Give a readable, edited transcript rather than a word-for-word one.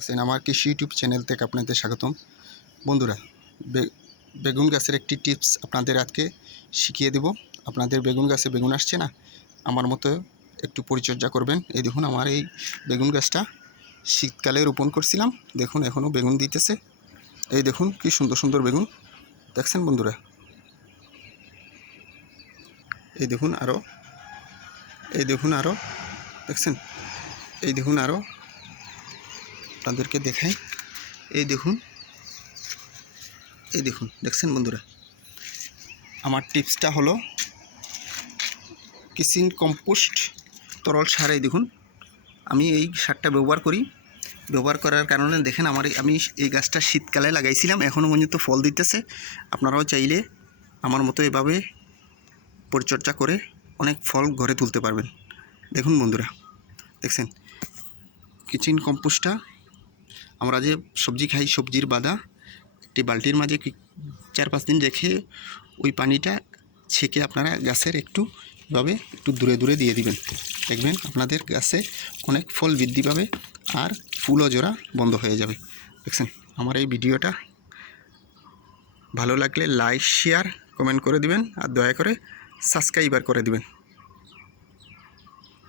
আছেন আমার কৃষি ইউটিউব চ্যানেল থেকে আপনাদের স্বাগতম। বন্ধুরা, বেগুন গাছের একটি টিপস আপনাদের আজকে শিখিয়ে দেব। আপনাদের বেগুন গাছে বেগুন আসছে না, আমার মতো একটু পরিচর্যা করবেন। এই দেখুন, আমার এই বেগুন গাছটা শীতকালে রোপণ করছিলাম। দেখুন এখনও বেগুন দিতেছে। এই দেখুন কি সুন্দর সুন্দর বেগুন দেখছেন বন্ধুরা। এই দেখুন আরও, এই দেখুন আরও দেখছেন, এই দেখুন আরও আপনাদেরকে দেখাই। এই দেখুন, এই দেখুন দেখছেন বন্ধুরা। আমার টিপসটা হলো কিচেন কম্পোস্ট তরল সার। এই দেখুন, আমি এই সারটা ব্যবহার করার কারণে দেখেন আমি এই গাছটা শীতকালে লাগাইছিলাম, এখনও পর্যন্ত ফল দিতেছে। আপনারাও চাইলে আমার মতো এভাবে পরিচর্যা করে অনেক ফল ঘরে তুলতে পারবেন। দেখুন বন্ধুরা, দেখছেন কিচেন কম্পোস্টটা আমরা যে সবজি খাই, সবজির বাদা একটি বালতির মাঝে 4-5 দিন রেখে ওই পানিটা ছেঁকে আপনারা গাছের একটু দূরে দূরে দিয়ে দিবেন। দেখবেন আপনাদের গাছে অনেক ফল বৃদ্ধি পাবে আর ফুলও জোড়া বন্ধ হয়ে যাবে। দেখছেন, আমার এই ভিডিওটা ভালো লাগলে লাইক, শেয়ার, কমেন্ট করে দিবেন আর দয়া করে সাবস্ক্রাইবার করে দিবেন।